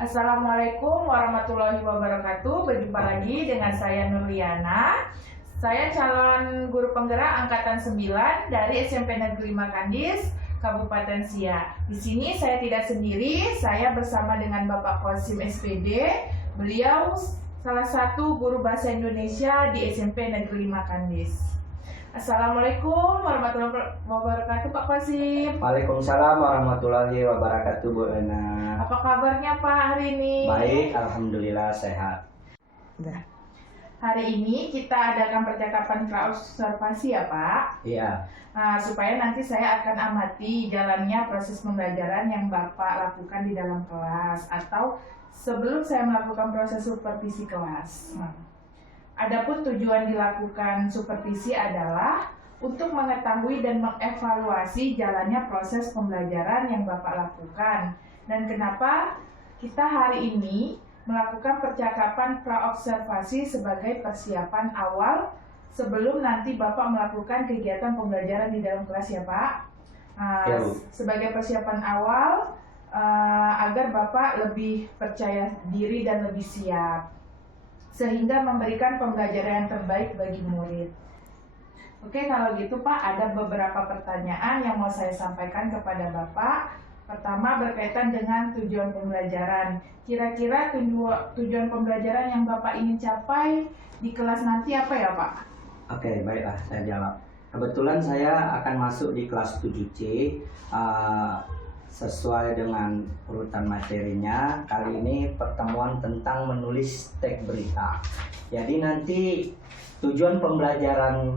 Assalamualaikum warahmatullahi wabarakatuh. Berjumpa lagi dengan saya Nurliana. Saya calon guru penggerak angkatan 9 dari SMP Negeri Makandis, Kabupaten Siak. Di sini saya tidak sendiri, saya bersama dengan Bapak Qasim SPD. Beliau salah satu guru bahasa Indonesia di SMP Negeri Makandis. Assalamualaikum warahmatullahi wabarakatuh, Pak Qasim. Waalaikumsalam warahmatullahi wabarakatuh, Bu Ena. Apa kabarnya Pak hari ini? Baik, alhamdulillah sehat. Hari ini kita adakan percakapan praobservasi ya Pak. Iya. Nah, supaya nanti saya akan amati jalannya proses pembelajaran yang Bapak lakukan di dalam kelas atau sebelum saya melakukan proses supervisi kelas. Adapun tujuan dilakukan supervisi adalah untuk mengetahui dan mengevaluasi jalannya proses pembelajaran yang Bapak lakukan. Dan kenapa kita hari ini melakukan percakapan praobservasi sebagai persiapan awal sebelum nanti Bapak melakukan kegiatan pembelajaran di dalam kelas ya Pak. Sebagai persiapan awal agar Bapak lebih percaya diri dan lebih siap, sehingga memberikan pembelajaran yang terbaik bagi murid. Oke, kalau gitu Pak, ada beberapa pertanyaan yang mau saya sampaikan kepada Bapak. Pertama, berkaitan dengan tujuan pembelajaran. Kira-kira tujuan pembelajaran yang Bapak ingin capai di kelas nanti apa ya Pak? Oke, baiklah, saya jawab. Kebetulan saya akan masuk di kelas 7C. Sesuai dengan urutan materinya, kali ini pertemuan tentang menulis teks berita. Jadi nanti tujuan pembelajaran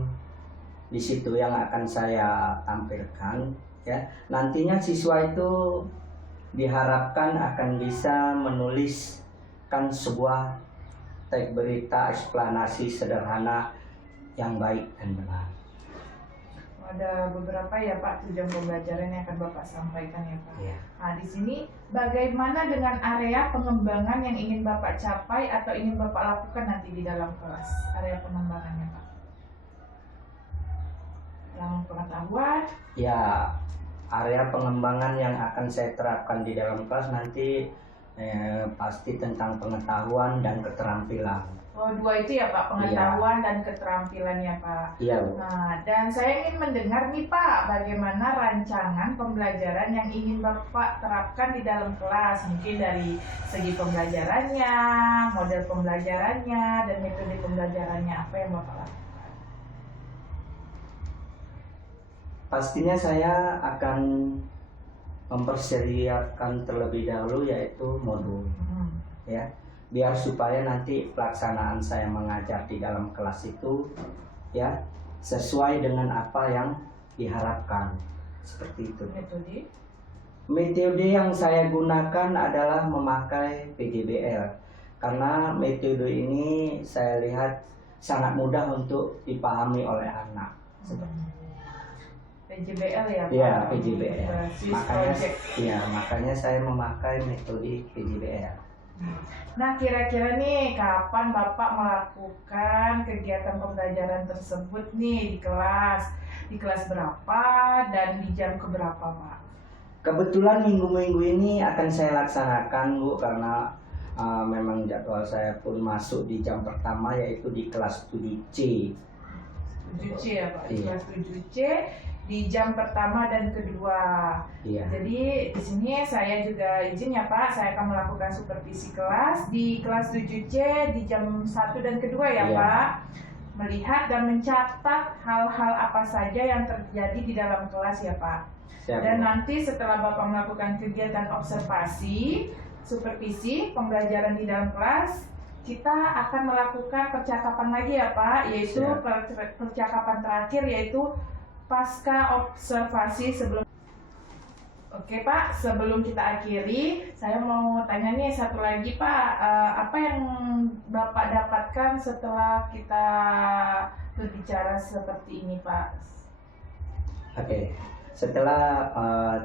di situ yang akan saya tampilkan ya. Nantinya siswa itu diharapkan akan bisa menuliskan sebuah teks berita eksplanasi sederhana yang baik dan benar. Ada beberapa ya Pak tujuan pembelajaran yang akan Bapak sampaikan ya Pak. Ya. Nah di sini bagaimana dengan area pengembangan yang ingin Bapak capai atau ingin Bapak lakukan nanti di dalam kelas? Area pengembangannya Pak. Yang pengetahuan? Ya, area pengembangan yang akan saya terapkan di dalam kelas nanti pasti tentang pengetahuan dan keterampilan. Oh, dua itu ya Pak, pengetahuan dan keterampilannya Pak. Iya, Bu. Nah, dan saya ingin mendengar nih Pak, bagaimana rancangan pembelajaran yang ingin Bapak terapkan di dalam kelas. Mungkin dari segi pembelajarannya, model pembelajarannya, dan metode pembelajarannya, apa yang Bapak lakukan? Pastinya saya akan mempersiapkan terlebih dahulu yaitu modul. Ya. Biar supaya nanti pelaksanaan saya mengajar di dalam kelas itu ya sesuai dengan apa yang diharapkan, seperti itu. Metode yang saya gunakan adalah memakai PJBL karena metode ini saya lihat sangat mudah untuk dipahami oleh anak. PJBL ya Pak? Ya, PJBL. Makanya saya memakai metode PJBL. Nah, kira-kira nih kapan Bapak melakukan kegiatan pembelajaran tersebut nih di kelas? Di kelas berapa dan di jam keberapa Pak? Kebetulan minggu-minggu ini akan saya laksanakan Bu, karena memang jadwal saya pun masuk di jam pertama yaitu di kelas 7C. 7C ya Pak? Iya. Kelas 7C di jam pertama dan kedua. Iya. Jadi di sini saya juga izin ya Pak, saya akan melakukan supervisi kelas di kelas 7C di jam 1 dan kedua ya Iya. Pak. Melihat dan mencatat hal-hal apa saja yang terjadi di dalam kelas ya Pak. Siap, Dan Bu. nanti setelah Bapak melakukan kegiatan observasi, supervisi, pembelajaran di dalam kelas, kita akan melakukan percakapan lagi ya Pak, yaitu percakapan terakhir yaitu pasca observasi sebelum. Oke Pak, sebelum kita akhiri, saya mau tanya nih satu lagi Pak, apa yang Bapak dapatkan setelah kita berbicara seperti ini Pak? Oke, setelah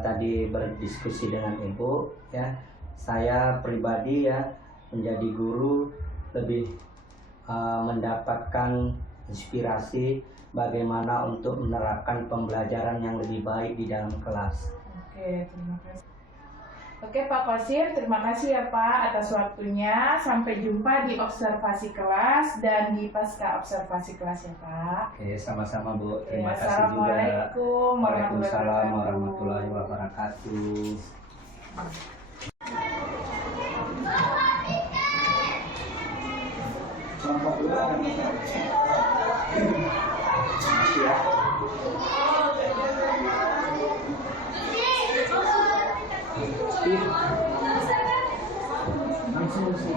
tadi berdiskusi dengan Ibu ya, saya pribadi ya menjadi guru lebih mendapatkan inspirasi bagaimana untuk menerapkan pembelajaran yang lebih baik di dalam kelas. Oke, terima kasih. Oke Pak Kosim, terima kasih ya Pak atas waktunya. Sampai jumpa di observasi kelas dan di pasca observasi kelas ya Pak. Oke, sama-sama Bu. Terima Ya, kasih juga. Assalamualaikum Waalaikumsalam warahmatullahi wabarakatuh. Makasih ya. Langsung sih.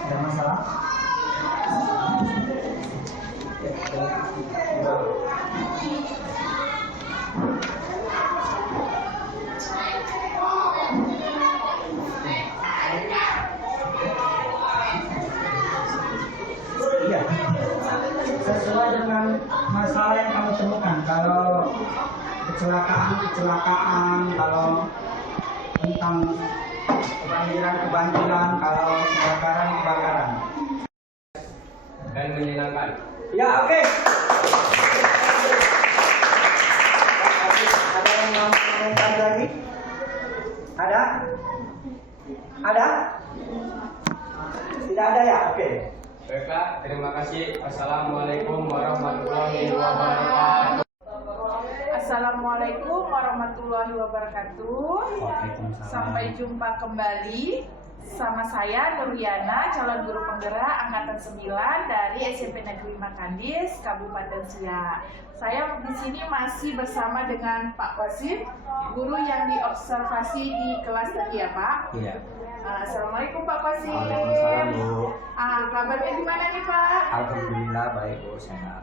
Ada masalah? Iya. Sesuai dengan masalah yang kamu temukan. Kalau kecelakaan, kalau tentang kebanjiran, kalau kebakaran. Dan menyenangkan. Ya, oke. Ada yang mau komentar lagi? Ada? Ada? Tidak ada ya? Oke. Baiklah, terima kasih. Assalamualaikum warahmatullahi wabarakatuh. Assalamualaikum warahmatullahi wabarakatuh. Waalaikumsalam. Sampai jumpa kembali sama saya Nuriana, calon guru penggerak angkatan 9 dari SMP Negeri Makandis, Kabupaten Siak. Saya di sini masih bersama dengan Pak Kosim, guru yang diobservasi di kelas tadi ya Pak. Iya. Assalamualaikum Pak Kosim. Waalaikumsalam Bu. Kabarnya gimana nih Pak? Alhamdulillah baik Bu, sehat.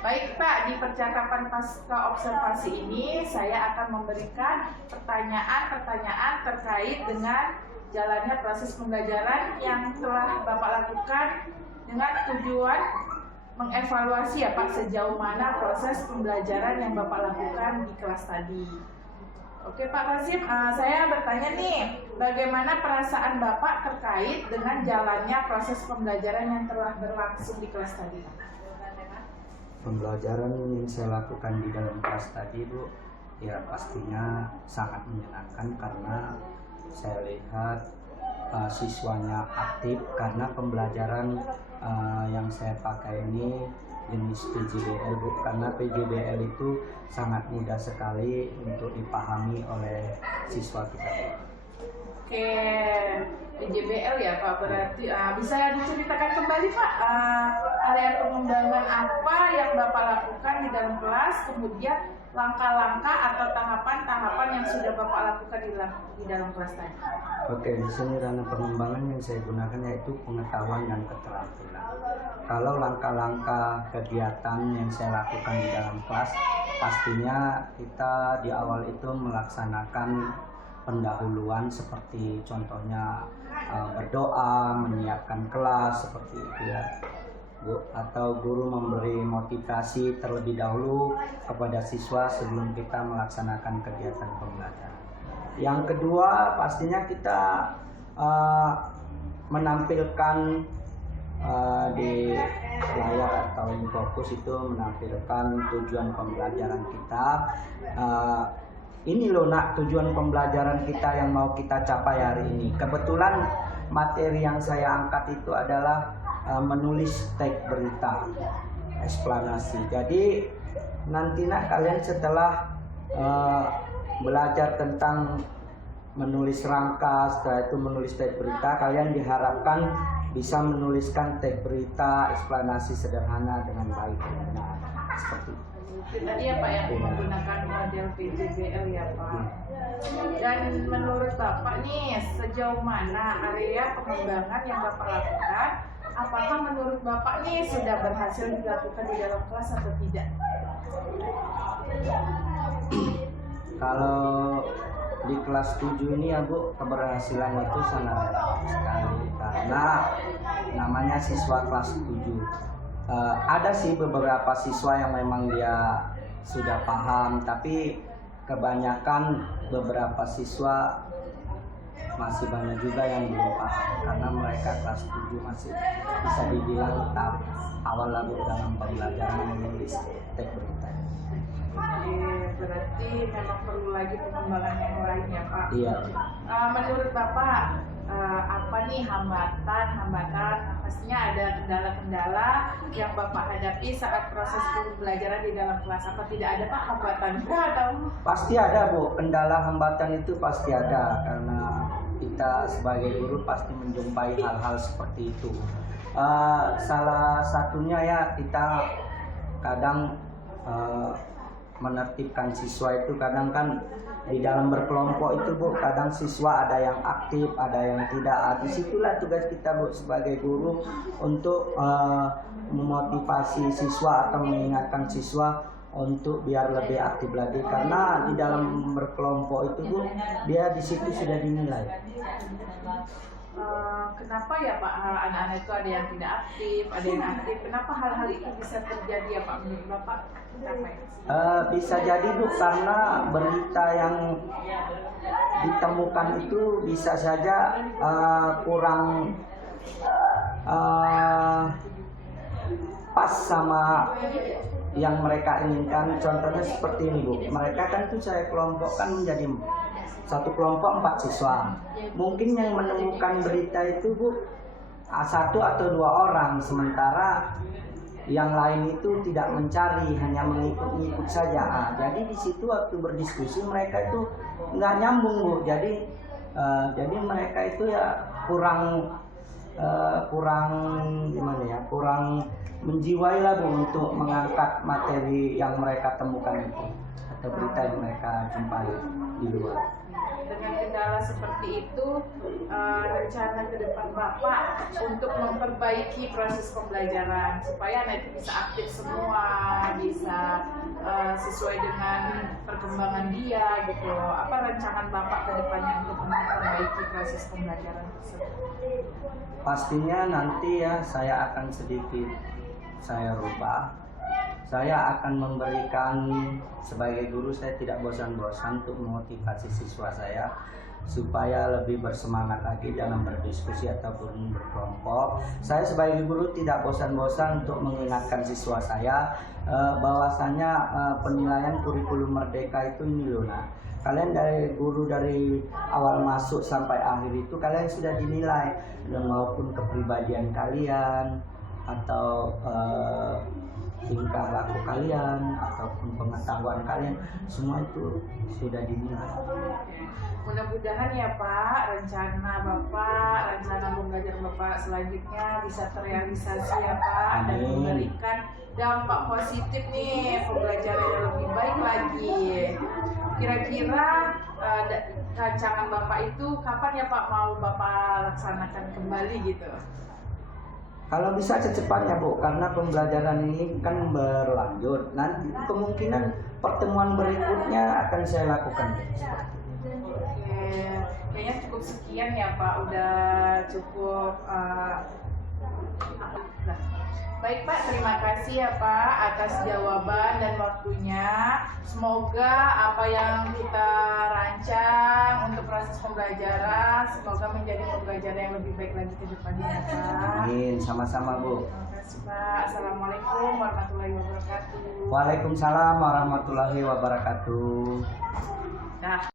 Baik Pak, di percakapan pasca observasi ini saya akan memberikan pertanyaan-pertanyaan terkait dengan jalannya proses pembelajaran yang telah Bapak lakukan dengan tujuan mengevaluasi ya Pak sejauh mana proses pembelajaran yang Bapak lakukan di kelas tadi. Oke Pak Kosim, saya bertanya nih, bagaimana perasaan Bapak terkait dengan jalannya proses pembelajaran yang telah berlangsung di kelas tadi Pak? Pembelajaran yang saya lakukan di dalam kelas tadi Bu, ya pastinya sangat menyenangkan karena saya lihat siswanya aktif karena pembelajaran yang saya pakai ini jenis PJBL Bu, karena PJBL itu sangat mudah sekali untuk dipahami oleh siswa kita Bu. Oke, PJBL ya Pak, berarti bisa diceritakan kembali Pak area pengembangan apa yang Bapak lakukan di dalam kelas, kemudian langkah-langkah atau tahapan-tahapan yang sudah Bapak lakukan di dalam kelas tadi. Oke, di sini ranah pengembangan yang saya gunakan yaitu pengetahuan dan keterampilan. Kalau langkah-langkah kegiatan yang saya lakukan di dalam kelas, pastinya kita di awal itu melaksanakan pendahuluan seperti contohnya berdoa, menyiapkan kelas seperti itu ya Bu, atau guru memberi motivasi terlebih dahulu kepada siswa sebelum kita melaksanakan kegiatan pembelajaran. Yang kedua pastinya kita menampilkan di layar atau infocus itu menampilkan tujuan pembelajaran kita. Ini loh nak tujuan pembelajaran kita yang mau kita capai hari ini. Kebetulan materi yang saya angkat itu adalah menulis teks berita, eksplanasi. Jadi nanti nak kalian setelah belajar tentang menulis rangka, setelah itu menulis teks berita, kalian diharapkan bisa menuliskan teks berita, eksplanasi sederhana dengan baik. Nah, seperti itu. Tadi ya Pak yang menggunakan model PJBL ya Pak. Dan menurut Bapak nih sejauh mana area pengembangan yang Bapak lakukan? Apakah menurut Bapak nih sudah berhasil dilakukan di dalam kelas atau tidak? Kalau di kelas 7 ini ya Bu, keberhasilan itu sangat relatif sekali karena namanya siswa kelas 7. Ada sih beberapa siswa yang memang dia sudah paham, tapi kebanyakan beberapa siswa masih banyak juga yang belum paham karena mereka kelas 7 masih bisa dibilang tahap awal lalu dalam pembelajaran menulis teks berita. Oke, berarti memang perlu lagi pengembangan yang lain ya Pak. Iya. Menurut Bapak, apa nih hambatan? Pastinya ada kendala-kendala yang Bapak hadapi saat proses pembelajaran di dalam kelas. Apa tidak ada Pak hambatan? Atau Pasti ada Bu, kendala hambatan itu pasti ada karena kita sebagai guru pasti menjumpai hal-hal seperti itu. Salah satunya ya kita kadang menertibkan siswa itu kadang kan di dalam berkelompok itu Bu, kadang siswa ada yang aktif, ada yang tidak. Disitulah tugas kita Bu sebagai guru untuk memotivasi siswa atau mengingatkan siswa untuk biar lebih aktif lagi karena di dalam berkelompok itu Bu, dia di situ sudah dinilai. kenapa ya Pak anak-anak itu ada yang tidak aktif, ada yang aktif? Kenapa hal-hal itu bisa terjadi ya Pak menurut Bapak? Kenapa ya? Bisa jadi Bu karena berita yang ditemukan itu bisa saja kurang pas sama yang mereka inginkan. Contohnya seperti ini Bu, mereka kan tuh saya kelompokkan menjadi satu kelompok 4 siswa. Mungkin yang menemukan berita itu Bu 1 atau 2 orang, sementara yang lain itu tidak mencari, hanya mengikut-ngikut saja. Jadi di situ waktu berdiskusi mereka itu nggak nyambung Bu. Jadi mereka itu ya kurang gimana ya, kurang menjiwai lah Bu untuk mengangkat materi yang mereka temukan itu atau berita yang mereka jumpai di luar. Dengan kendala seperti itu, rencana ke depan Bapak untuk memperbaiki proses pembelajaran supaya anak itu bisa aktif semua, bisa sesuai dengan perkembangan dia gitu. Apa rencana Bapak ke depannya untuk memperbaiki proses pembelajaran tersebut? Pastinya nanti ya saya akan sedikit saya rubah. Saya akan memberikan, sebagai guru saya tidak bosan-bosan untuk memotivasi siswa saya supaya lebih bersemangat lagi dalam berdiskusi ataupun berkelompok. Saya sebagai guru tidak bosan-bosan untuk mengingatkan siswa saya bahwasanya penilaian kurikulum merdeka itu ini loh. Nah, kalian dari guru dari awal masuk sampai akhir itu kalian sudah dinilai maupun kepribadian kalian atau tingkah laku kalian ataupun pengetahuan kalian, semua itu sudah dinilai. Mudah-mudahan ya Pak, rencana Bapak, rencana pembelajaran Bapak selanjutnya bisa terrealisasi ya Pak. Dan Amin. memberikan dampak positif nih, pembelajaran yang lebih baik lagi. Kira-kira rancangan Bapak itu kapan ya Pak mau Bapak laksanakan kembali gitu? Kalau bisa secepatnya Bu, karena pembelajaran ini kan berlanjut. Nanti kemungkinan pertemuan berikutnya akan saya lakukan. Oke, kayaknya cukup sekian ya Pak, udah cukup. Baik Pak, terima kasih ya Pak atas jawaban dan waktunya. Semoga apa yang kita rancang untuk proses pembelajaran, semoga menjadi pembelajaran yang lebih baik lagi ke depannya ya Pak. Amin, sama-sama Bu. Terima kasih Pak. Assalamualaikum warahmatullahi wabarakatuh. Waalaikumsalam warahmatullahi wabarakatuh. Nah.